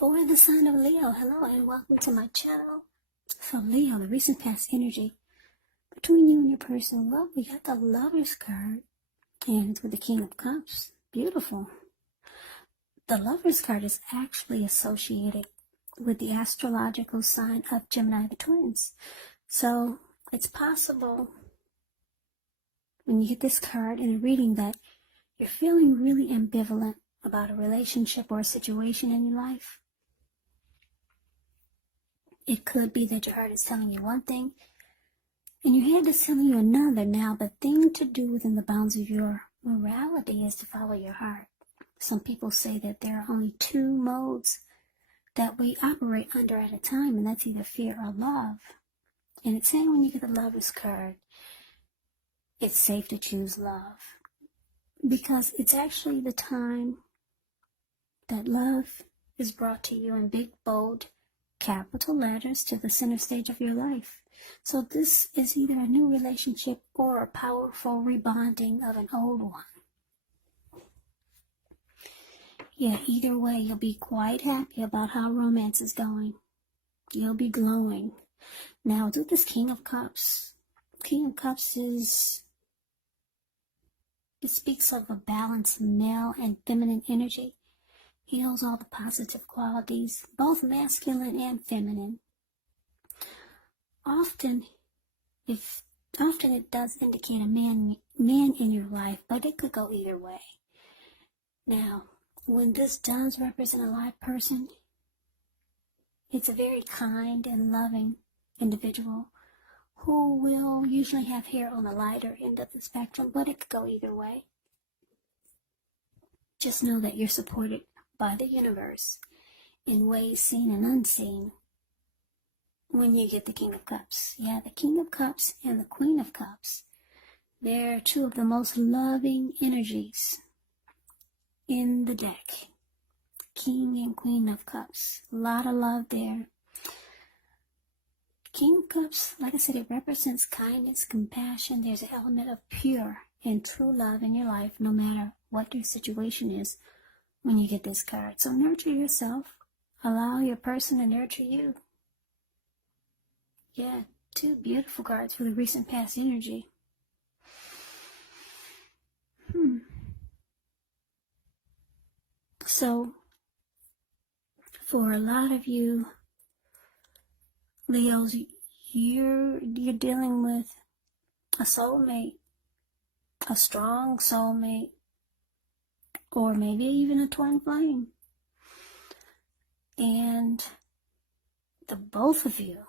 For the sign of Leo, hello and welcome to my channel. So Leo, the recent past energy between you and your person. Well, we got the Lover's card and it's with the King of Cups. Beautiful. The Lover's card is actually associated with the astrological sign of Gemini, the twins. So it's possible when you get this card in a reading that you're feeling really ambivalent about a relationship or a situation in your life. It could be that your heart is telling you one thing and your head is telling you another. Now, the thing to do within the bounds of your morality is to follow your heart. Some people say that there are only two modes that we operate under at a time, and that's either fear or love. And it's saying when you get the Lover's card, it's safe to choose love, because it's actually the time that love is brought to you in big, bold, capital letters to the center stage of your life. So this is either a new relationship or a powerful rebonding of an old one. Yeah, either way, you'll be quite happy about how romance is going. You'll be glowing. Now, do this King of Cups. King of Cups it speaks of a balanced male and feminine energy. He holds all the positive qualities, both masculine and feminine. Often it does indicate a man in your life, but it could go either way. Now, when this does represent a live person, it's a very kind and loving individual who will usually have hair on the lighter end of the spectrum, but it could go either way. Just know that you're supported by the universe in ways seen and unseen when you get the King of Cups. Yeah, the King of Cups and the Queen of Cups, they're two of the most loving energies in the deck. King and Queen of Cups, a lot of love there. King of Cups, like I said, it represents kindness, compassion. There's an element of pure and true love in your life, no matter what your situation is when you get this card. So nurture yourself. Allow your person to nurture you. Yeah, two beautiful cards for the recent past energy. So, for a lot of you Leos, you're dealing with a soulmate, a strong soulmate, or maybe even a twin flame. And the both of you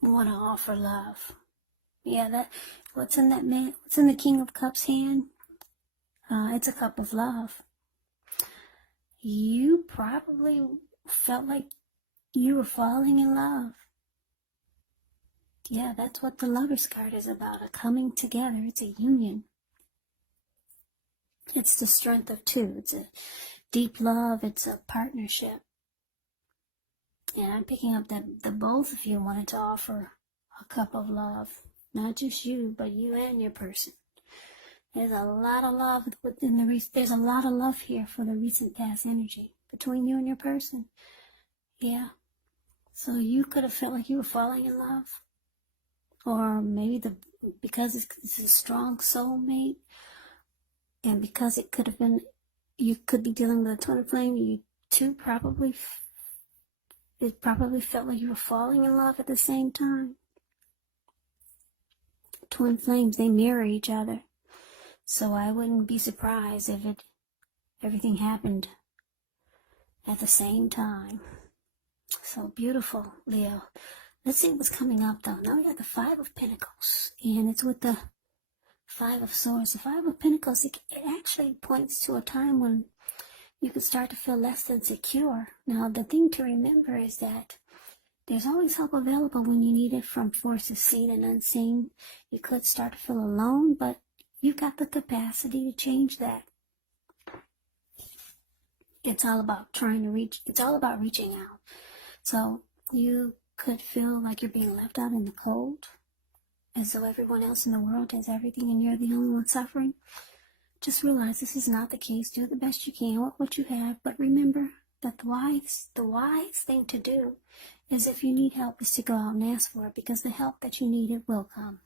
want to offer love. Yeah, what's in the King of Cups hand? It's a cup of love. You probably felt like you were falling in love. Yeah, that's what the Lover's card is about, a coming together. It's a union. It's the strength of two. It's a deep love. It's a partnership. And I'm picking up that the both of you wanted to offer a cup of love. Not just you, but you and your person. There's a lot of love there's a lot of love here for the recent past energy between you and your person. Yeah. So you could have felt like you were falling in love. Or maybe because it's a strong soulmate, and because it could have been, you could be dealing with a twin flame, you two probably felt like you were falling in love at the same time. Twin flames, they mirror each other. So I wouldn't be surprised if everything happened at the same time. So beautiful, Leo. Let's see what's coming up, though. Now we got the Five of Pentacles, and it's with the Five of Swords. The Five of Pentacles, it actually points to a time when you could start to feel less than secure. Now, the thing to remember is that there's always help available when you need it from forces seen and unseen. You could start to feel alone, but you've got the capacity to change that. It's all about reaching out. So you could feel like you're being left out in the cold, as though everyone else in the world has everything and you're the only one suffering. Just realize this is not the case. Do the best you can with what you have, but remember That the wise thing to do is, if you need help, is to go out and ask for it, because the help that you need, it will come.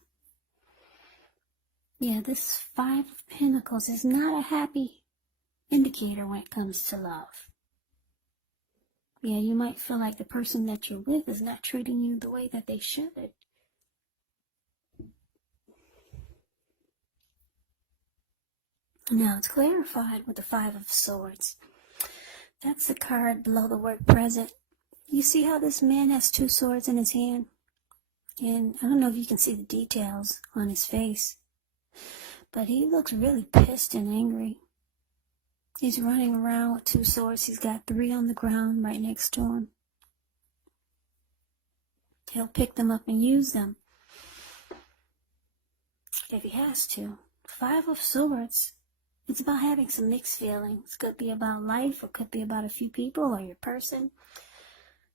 Yeah, this Five of Pentacles is not a happy indicator when it comes to love. Yeah, you might feel like the person that you're with is not treating you the way that they should. Now it's clarified with the Five of Swords. That's the card below the word present. You see how this man has two swords in his hand? And I don't know if you can see the details on his face, but he looks really pissed and angry. He's running around with two swords. He's got three on the ground right next to him. He'll pick them up and use them if he has to. Five of Swords. It's about having some mixed feelings. Could be about life, or could be about a few people or your person.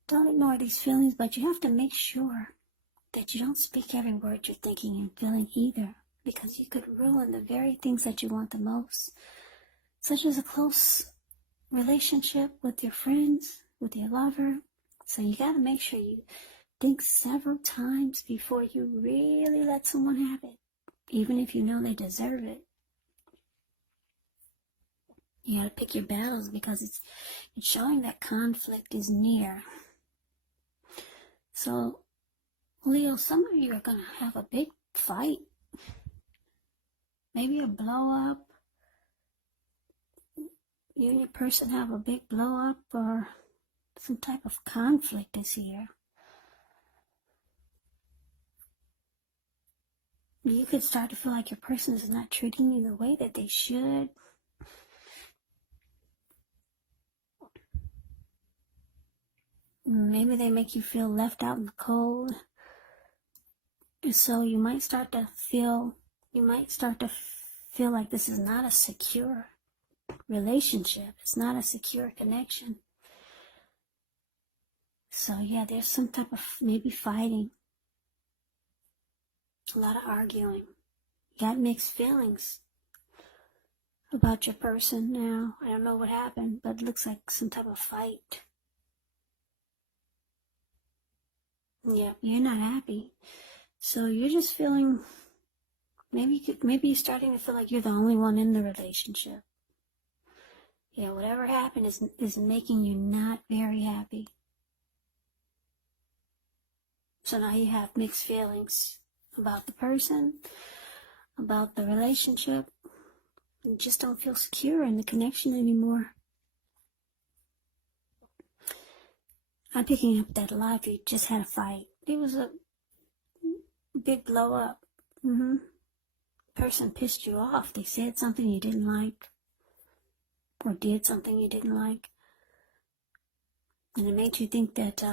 Don't ignore these feelings, but you have to make sure that you don't speak every word you're thinking and feeling either, because you could ruin the very things that you want the most, such as a close relationship with your friends, with your lover. So you got to make sure you think several times before you really let someone have it, even if you know they deserve it. You got to pick your battles, because it's showing that conflict is near. So, Leo, some of you are going to have a big fight. Maybe a blow up. You and your person have a big blow up, or some type of conflict is here. You could start to feel like your person is not treating you the way that they should. Maybe they make you feel left out in the cold. And so you might start to feel like this is not a secure relationship. It's not a secure connection. So yeah, there's some type of maybe fighting. A lot of arguing. You got mixed feelings about your person now. I don't know what happened, but it looks like some type of fight. Yeah, you're not happy. So you're just feeling, maybe you're starting to feel like you're the only one in the relationship. Yeah, whatever happened is making you not very happy. So now you have mixed feelings about the person, about the relationship. You just don't feel secure in the connection anymore. I'm picking up that a lot of you just had a fight. It was a big blow up. Person pissed you off. They said something you didn't like, or did something you didn't like, and it made you think that,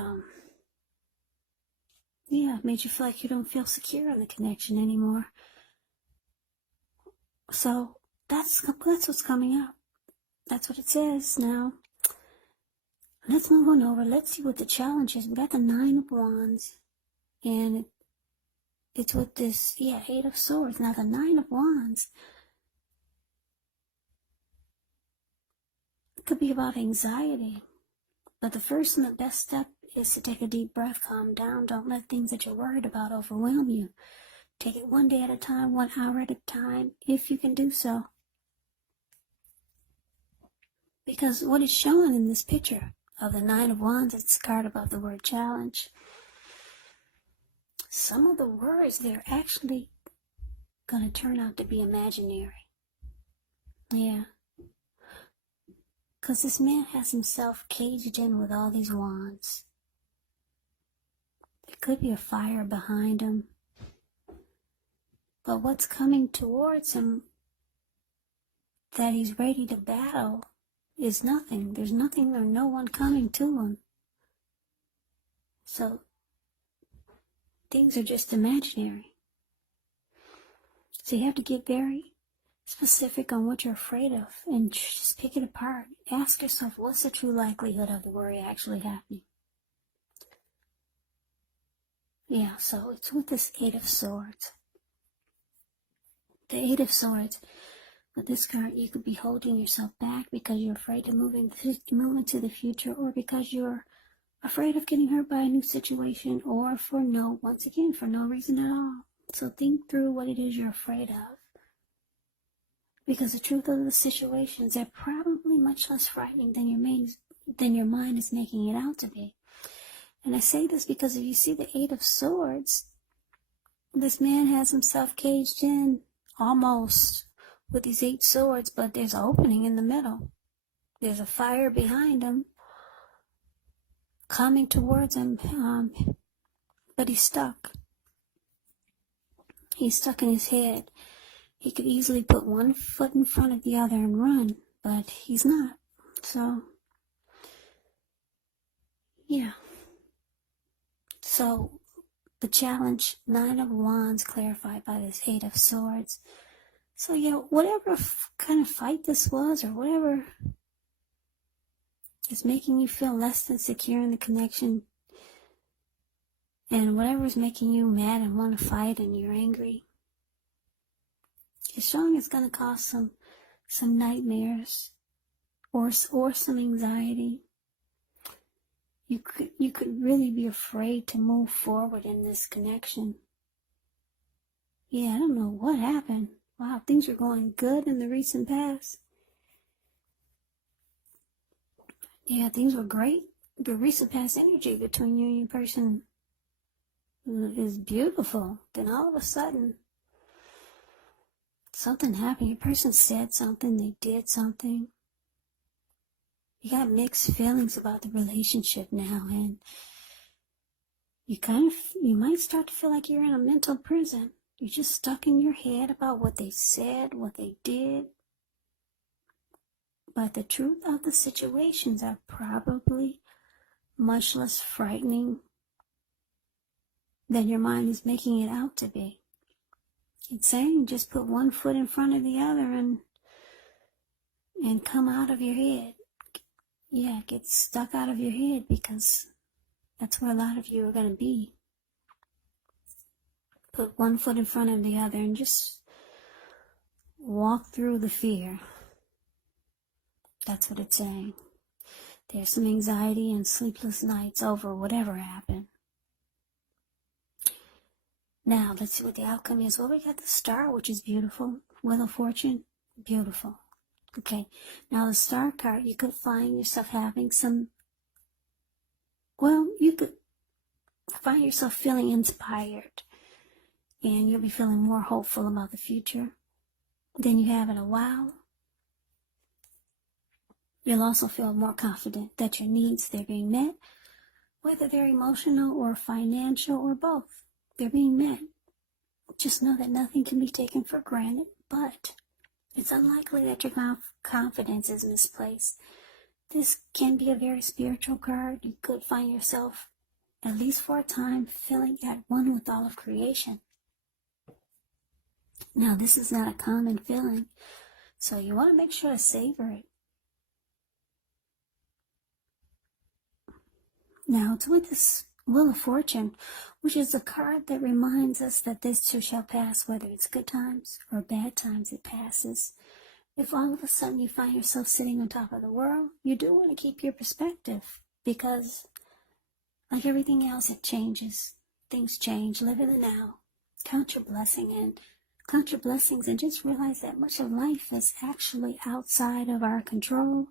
it made you feel like you don't feel secure in the connection anymore. So that's what's coming up. That's what it says. Now, let's move on over. Let's see what the challenge is. We got the Nine of Wands, and it's with this, Eight of Swords. Now, the Nine of Wands, it could be about anxiety, but the first and the best step is to take a deep breath, calm down. Don't let things that you're worried about overwhelm you. Take it one day at a time, 1 hour at a time, if you can do so. Because what is shown in this picture of the Nine of Wands, it's a card above the word challenge. Some of the words, they're actually going to turn out to be imaginary. Yeah. Because this man has himself caged in with all these wands. There could be a fire behind him. But what's coming towards him that he's ready to battle is nothing. There's nothing or no one coming to him. So things are just imaginary. So you have to get very specific on what you're afraid of and just pick it apart. Ask yourself, what's the true likelihood of the worry actually happening? Yeah, so it's with this Eight of Swords. The Eight of Swords, But this card, you could be holding yourself back because you're afraid to move into the future, or because you're afraid of getting hurt by a new situation, or once again, for no reason at all. So think through what it is you're afraid of. Because the truth of the situations are probably much less frightening than your mind is making it out to be. And I say this because if you see the Eight of Swords, this man has himself caged in almost with these 8 swords, but there's an opening in the middle. There's a fire behind him coming towards him, but he's stuck. He's stuck in his head. He could easily put one foot in front of the other and run, but he's not. So, yeah. So, the challenge, 9 of Wands clarified by this 8 of Swords. So, yeah, whatever kind of fight this was, or whatever is making you feel less than secure in the connection, and whatever is making you mad and want to fight and you're angry, it's showing it's going to cause some nightmares or some anxiety. You could really be afraid to move forward in this connection. Yeah, I don't know what happened. Wow, things were going good in the recent past. Yeah, things were great. The recent past energy between you and your person is beautiful. Then all of a sudden, something happened. Your person said something, they did something. You got mixed feelings about the relationship now, and you might start to feel like you're in a mental prison. You're just stuck in your head about what they said, what they did. But the truth of the situations are probably much less frightening than your mind is making it out to be. It's saying just put one foot in front of the other and come out of your head. Yeah, get stuck out of your head, because that's where a lot of you are going to be. Put one foot in front of the other and just walk through the fear. That's what it's saying. There's some anxiety and sleepless nights over whatever happened. Now, let's see what the outcome is. Well, we got the Star, which is beautiful. Wheel of Fortune, beautiful. Okay, now the Star card, you could find yourself having you could find yourself feeling inspired, and you'll be feeling more hopeful about the future than you have in a while. You'll also feel more confident that your needs, they're being met, whether they're emotional or financial or both. They're being met. Just know that nothing can be taken for granted, but it's unlikely that your confidence is misplaced. This can be a very spiritual card. You could find yourself, at least for a time, feeling at one with all of creation. Now, this is not a common feeling, so you want to make sure to savor it. Now, it's with this Wheel of Fortune, which is a card that reminds us that this too shall pass, whether it's good times or bad times, it passes. If all of a sudden you find yourself sitting on top of the world, you do want to keep your perspective, because like everything else, it changes. Things change. Live in the now. Count your blessings, and just realize that much of life is actually outside of our control.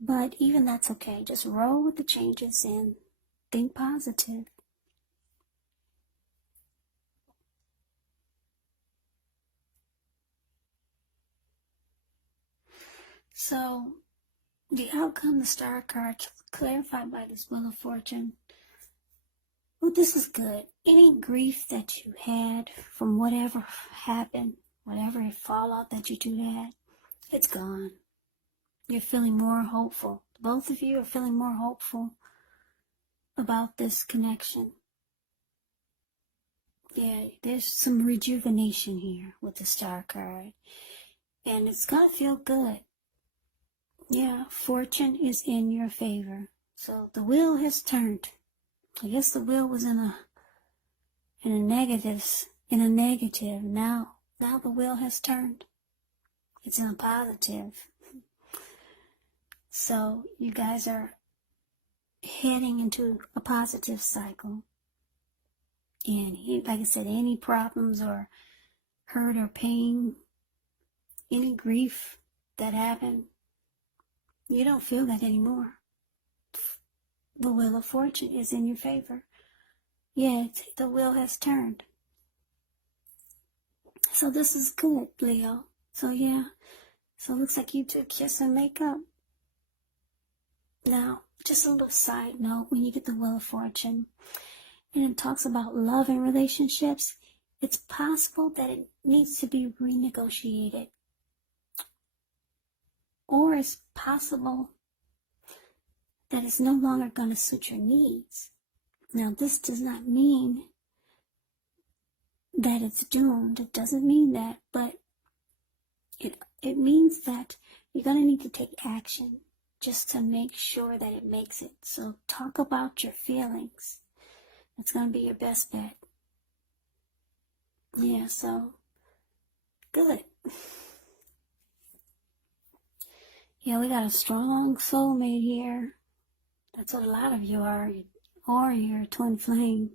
But even that's okay. Just roll with the changes and think positive. So, the outcome, the Star card, clarified by this Wheel of Fortune. Well, this is good. Any grief that you had from whatever happened, whatever fallout that you two had, it's gone. You're feeling more hopeful. Both of you are feeling more hopeful about this connection. Yeah, there's some rejuvenation here with the Star card. And it's going to feel good. Yeah, fortune is in your favor. So the wheel has turned. I guess the wheel was in a negative. Now the wheel has turned. It's in a positive. So you guys are heading into a positive cycle. And like I said, any problems or hurt or pain, any grief that happened, you don't feel that anymore. The wheel of fortune is in your favor. Yeah, the wheel has turned. So this is good, Leo. So yeah, so it looks like you two kiss and make up. Now, just a little side note, when you get the wheel of fortune, and it talks about love and relationships, it's possible that it needs to be renegotiated. Or it's possible that it's no longer going to suit your needs. Now, this does not mean that it's doomed. It doesn't mean that, but it means that you're going to need to take action just to make sure that it makes it. So talk about your feelings. It's going to be your best bet. Yeah, so good. Yeah, we got a strong soulmate here. That's what a lot of you are, or you're a twin flame.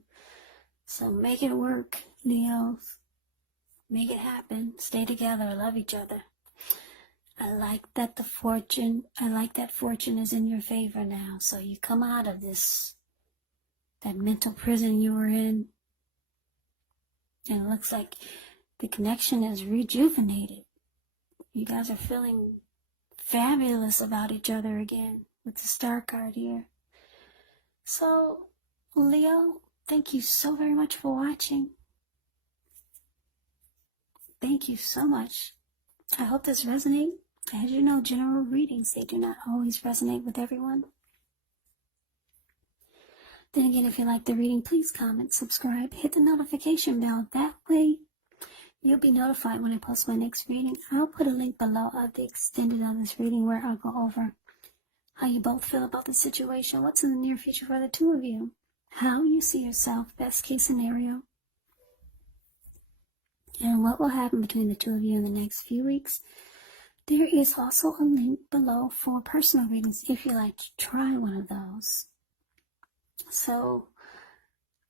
So make it work, Leos. Make it happen. Stay together. Love each other. I like that fortune is in your favor now. So you come out of that mental prison you were in. And it looks like the connection is rejuvenated. You guys are feeling fabulous about each other again with the star card here. So, Leo, thank you so very much for watching. Thank you so much. I hope this resonates. As you know, general readings, they do not always resonate with everyone. Then again, if you like the reading, please comment, subscribe, hit the notification bell. That way, you'll be notified when I post my next reading. I'll put a link below of the extended of this reading where I'll go over how you both feel about the situation, what's in the near future for the two of you, how you see yourself, best case scenario, and what will happen between the two of you in the next few weeks. There is also a link below for personal readings if you like to try one of those. So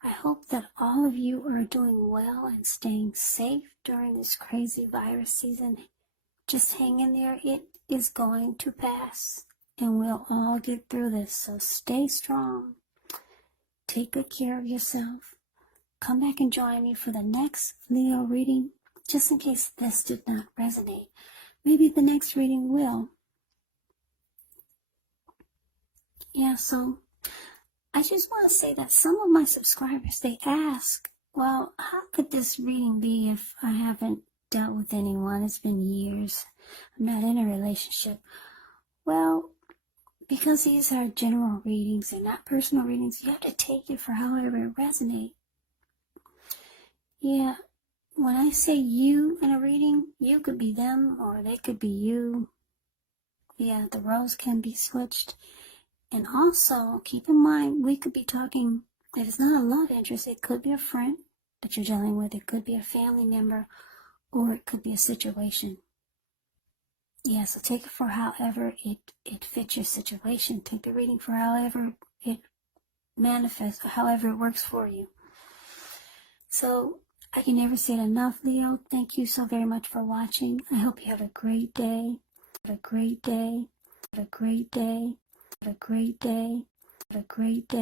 I hope that all of you are doing well and staying safe during this crazy virus season. Just hang in there. It is going to pass, and we'll all get through this. So stay strong. Take good care of yourself. Come back and join me for the next Leo reading, just in case this did not resonate. Maybe the next reading will. Yeah, so I just want to say that some of my subscribers, they ask, well, how could this reading be if I haven't dealt with anyone? It's been years. I'm not in a relationship. Well, because these are general readings and not personal readings, you have to take it for however it resonates. Yeah, when I say you in a reading, you could be them or they could be you. Yeah, the roles can be switched. And also, keep in mind, we could be talking, if it's not a love interest, it could be a friend that you're dealing with, it could be a family member, or it could be a situation. Yeah, so take it for however it fits your situation. Take the reading for however it manifests, or however it works for you. So, I can never say it enough, Leo. Thank you so very much for watching. I hope you have a great day. Have a great day. Have a great day. Have a great day. Have a great day.